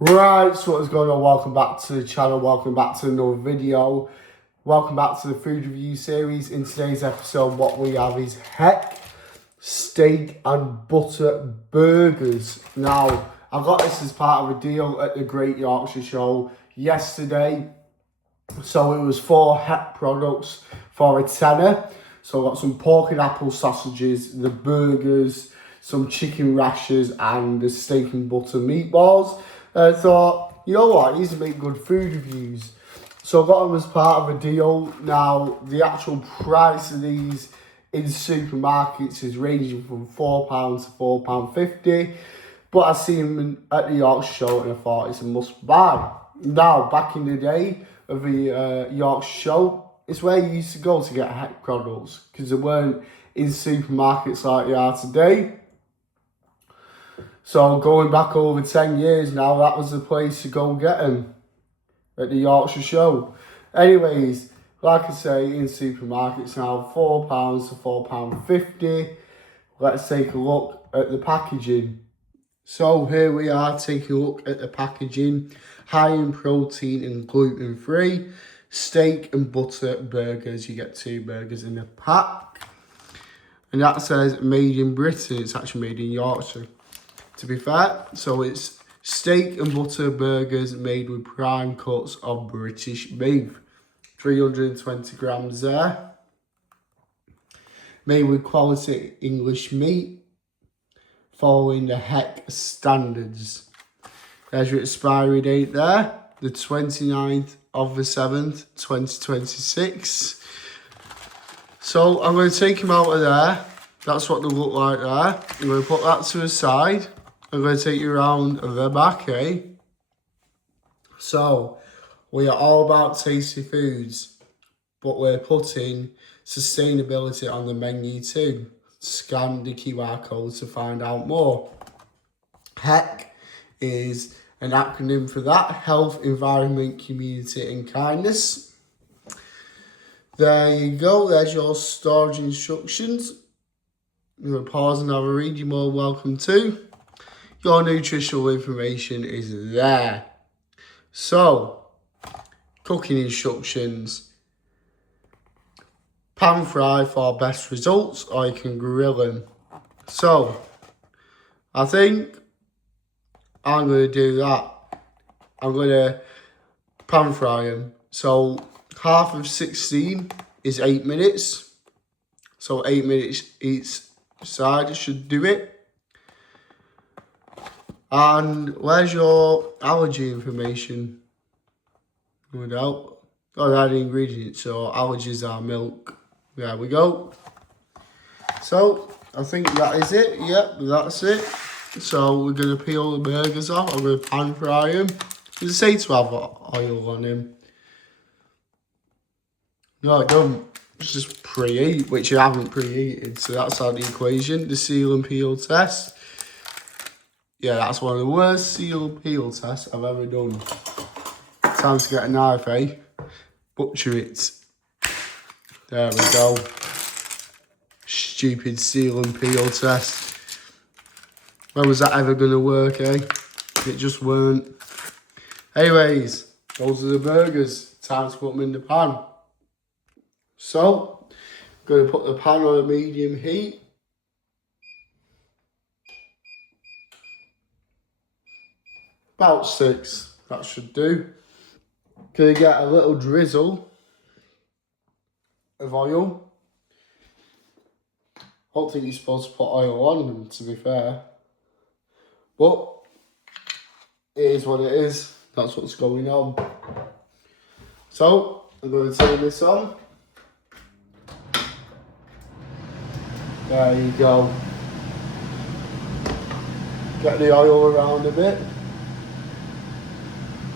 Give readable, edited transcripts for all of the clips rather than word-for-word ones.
Right, so what's going on? Welcome back to the channel, welcome back to another video. Welcome back to the food review series. In today's episode, what we have is Heck steak and butter burgers. Now, I got this as part of a deal at the Great Yorkshire Show yesterday. So it was 4 Heck products for a tenner. So I got some pork and apple sausages, the burgers, some chicken rashers and the steak and butter meatballs. I thought, you know what, these make good food reviews. So I got them as part of a deal. Now, the actual price of these in supermarkets is ranging from £4 to £4.50. But I seen them at the Yorkshire Show and I thought it's a must buy. Now, back in the day of the Yorkshire Show, it's where you used to go to get Heck products because they weren't in supermarkets like they are today. So going back over 10 years now, that was the place to go get them at the Yorkshire Show. Anyways, like I say, in supermarkets now, £4 to £4.50. Let's take a look at the packaging. So here we are taking a look at the packaging. High in protein and gluten-free. Steak and butter burgers. You get 2 burgers in a pack. And that says made in Britain. It's actually made in Yorkshire, to be fair. So it's steak and butter burgers made with prime cuts of British beef. 320 grams there. Made with quality English meat, following the Heck standards. There's your expiry date there, the 29th of the 7th, 2026. So I'm going to take them out of there. That's what they look like there. I'm going to put that to the side. I'm going to take you around the back, eh? So, we are all about tasty foods, but we're putting sustainability on the menu too. Scan the QR code to find out more. Heck is an acronym for that: Health, Environment, Community and Kindness. There you go, there's your storage instructions. I'm going to pause and have a read, you're more welcome to. Your nutritional information is there. So, cooking instructions. Pan fry for best results, or you can grill them. So, I think I'm going to do that. I'm going to pan fry them. So, half of 16 is 8 minutes. So, 8 minutes each side should do it. And where's your allergy information? Good out. Oh, they're the ingredients. So allergies are milk. There we go. So I think that is it. Yep, that's it. So we're going to peel the burgers off. I'm going to pan fry them. Does it say to have oil on them? No, it don't. It's just preheat, which you haven't preheated. So that's out of the equation. The seal and peel test. Yeah, that's one of the worst seal peel tests I've ever done. Time to get a knife, eh? Butcher it. There we go. Stupid seal and peel test. When was that ever going to work, eh? It just weren't. Anyways, those are the burgers. Time to put them in the pan. So, going to put the pan on a medium heat. About 6, that should do. Can you get a little drizzle of oil? I don't think you're supposed to put oil on them, to be fair. But it is what it is. That's what's going on. So, I'm going to turn this on. There you go. Get the oil around a bit.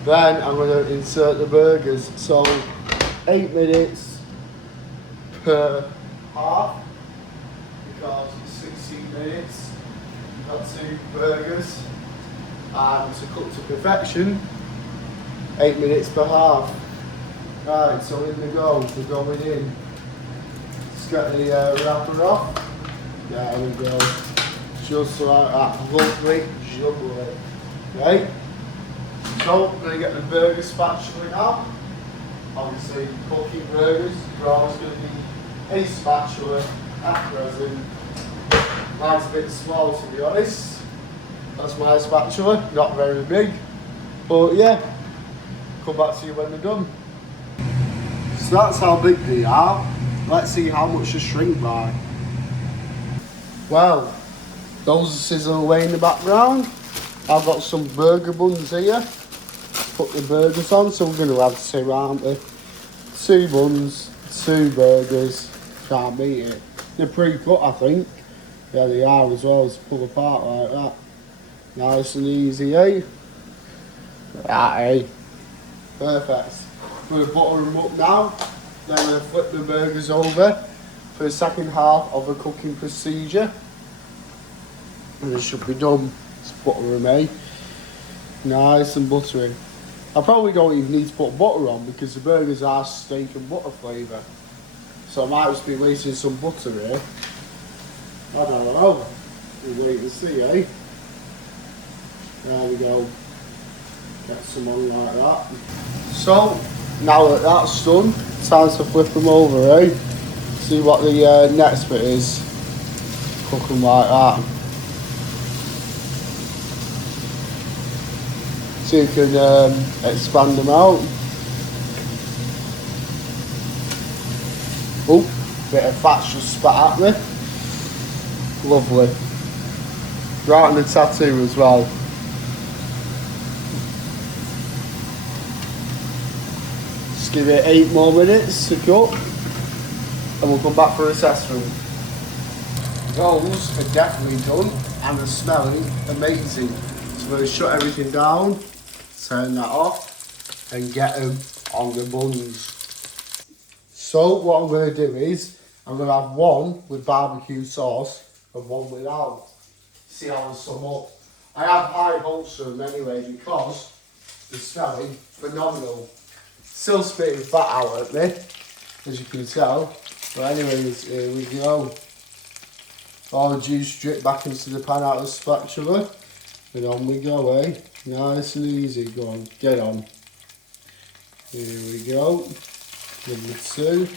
Then I'm going to insert the burgers. So 8 minutes per half, because it's 16 minutes. You've got 2 burgers, and to cook to perfection, 8 minutes per half. Right, so in the go, we're going in. Let's get the wrapper off. There we go. Just like that, lovely jubbly. Right? So I'm going to get the burger spatula now. Obviously, cooking burgers, you're always going to need a spatula at present. Mine's a bit small, to be honest. That's my spatula, not very big. But yeah, come back to you when they're done. So that's how big they are. Let's see how much they shrink by. Well, those are sizzling away in the background. I've got some burger buns here. Put the burgers on, so we're going to have two, aren't we? 2 buns, 2 burgers. Can't beat it. They're pre-cut, I think. Yeah, they are as well, to pull apart like that. Nice and easy, eh? Right, eh? Perfect. I'm going to butter them up now. Then I'm going to flip the burgers over for the second half of the cooking procedure. And it should be done. Just butter them, eh? Nice and buttery. I probably don't even need to put butter on because the burgers are steak and butter flavour. So I might just be wasting some butter here. I don't know. We'll wait and see, eh? There we go. Get some on like that. So, now that that's done, time to flip them over, eh? See what the next bit is. Cook them like that. So you can expand them out. Oh, bit of fat's just spat at me. Lovely. Right on the tattoo as well. Just give it 8 more minutes to cook and we'll come back for assessment. Those are definitely done and they're smelling amazing. So I'm going to shut everything down, turn that off and get them on the buns. So what I'm going to do is, I'm going to have one with barbecue sauce and one without. See how they sum up. I have high hopes for them anyway because they're smelling phenomenal. Still spitting fat out at me, as you can tell. But anyways, here we go. All the juice drip back into the pan out of the spatula. And on we go, eh? Nice and easy. Go on, get on. Here we go. Number 2.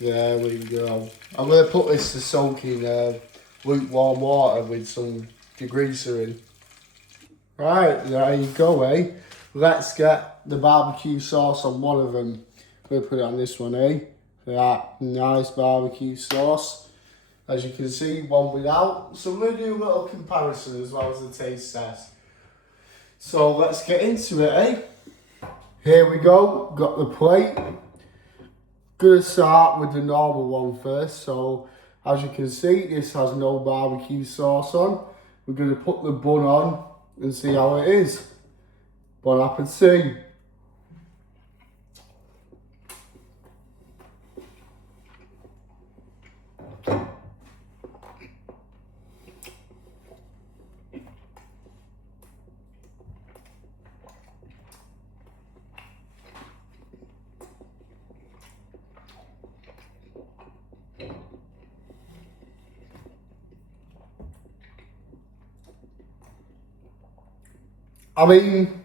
There we go. I'm going to put this to soak in lukewarm water with some degreaser in. Right, there you go, eh? Let's get the barbecue sauce on one of them. I'm going to put it on this one, eh? That nice barbecue sauce. As you can see, one without. So I'm going to do a little comparison as well as the taste test. So let's get into it, eh? Here we go, got the plate. Gonna start with the normal one first. So as you can see, this has no barbecue sauce on. We're gonna put the bun on and see how it is. Bon appetit. I mean,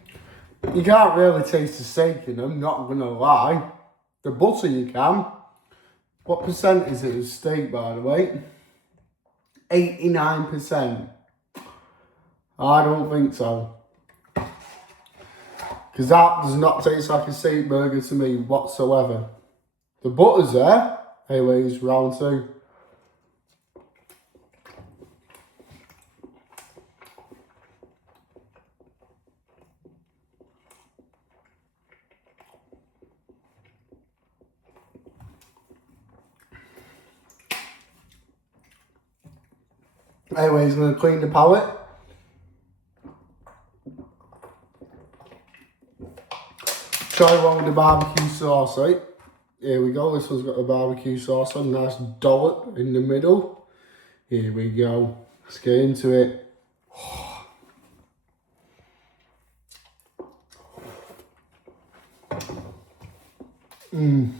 you can't really taste the steak in them, not gonna lie. The butter you can. What percent is it of steak, by the way? 89%. I don't think so. Because that does not taste like a steak burger to me whatsoever. The butter's there. Anyways, round 2. Anyways, I'm going to clean the palate. Try one with the barbecue sauce, right? Here we go, this one's got the barbecue sauce on, nice dollop in the middle. Here we go, let's get into it. Mmm.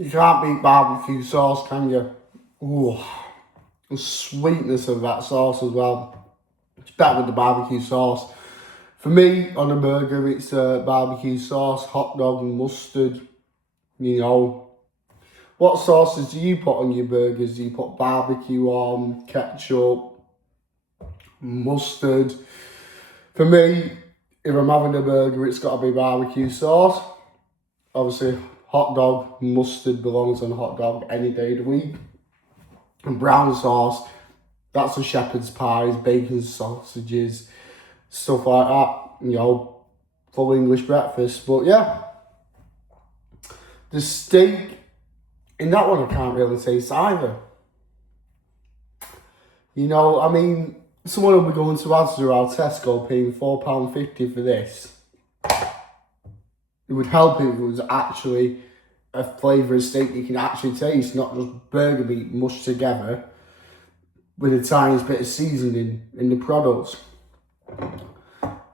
You can't beat barbecue sauce, can you? Ooh, the sweetness of that sauce as well. It's better with the barbecue sauce. For me, on a burger, it's barbecue sauce, hot dog and mustard. You know, what sauces do you put on your burgers? Do you put barbecue on, ketchup, mustard? For me, if I'm having a burger, it's got to be barbecue sauce. Obviously, hot dog, mustard belongs on a hot dog any day of the week. And brown sauce, that's for shepherd's pies, bacon sausages, stuff like that. You know, full English breakfast. But yeah, the steak, in that one I can't really taste either. You know, I mean, someone will be going to Asda or Tesco paying £4.50 for this. It would help if it was actually a flavour of steak you can actually taste, not just burger meat mushed together with a tiniest bit of seasoning in the products.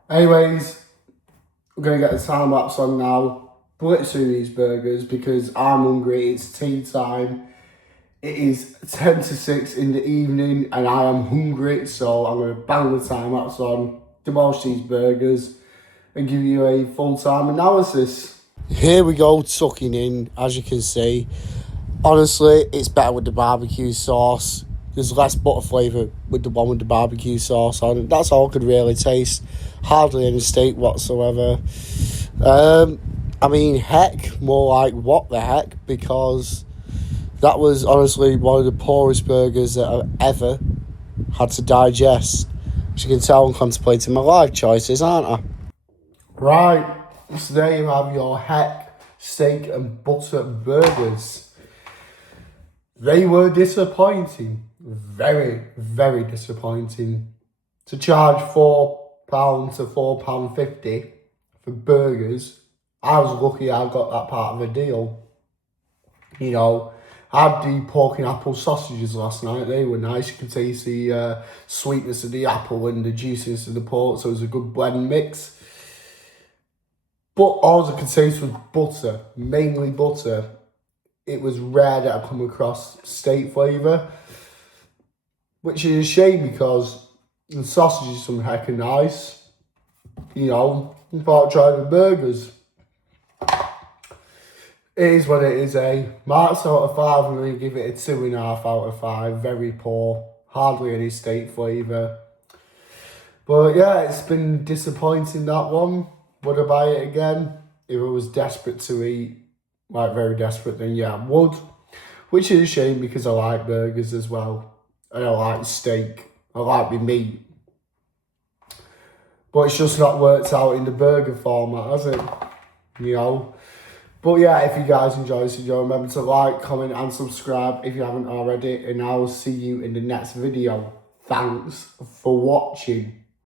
Anyways, we're going to get the time lapse on now. Blitz through these burgers because I'm hungry. It's tea time. It is 10 to 6 in the evening and I am hungry, so I'm going to bang the time lapse on, demolish these burgers and give you a full-time analysis. Here we go, tucking in, as you can see. Honestly, it's better with the barbecue sauce. There's less butter flavour with the one with the barbecue sauce on. That's all I could really taste. Hardly any steak whatsoever. I mean, heck, more like what the heck, because that was honestly one of the poorest burgers that I've ever had to digest. As you can tell, I'm contemplating my life choices, aren't I? Right, so there you have your heck steak and butter burgers. They were disappointing. Very, very disappointing. To charge £4 to £4.50 for burgers, I was lucky I got that part of the deal. You know, I had the pork and apple sausages last night. They were nice. You could taste the sweetness of the apple and the juiciness of the pork, so it was a good blend mix. But all I could taste was butter, mainly butter. It was rare that I come across steak flavour, which is a shame because the sausages some heck are nice. You know, I thought I'd try the burgers. It is what it is, eh? Marks out of 5, I'm going to give it a 2.5 out of 5. Very poor. Hardly any steak flavour. But yeah, it's been disappointing, that one. Would I buy it again? If I was desperate to eat, like very desperate, then yeah, I would. Which is a shame because I like burgers as well. And I like steak. I like my meat. But it's just not worked out in the burger format, has it? You know? But yeah, if you guys enjoy this video, remember to like, comment and subscribe if you haven't already. And I will see you in the next video. Thanks for watching.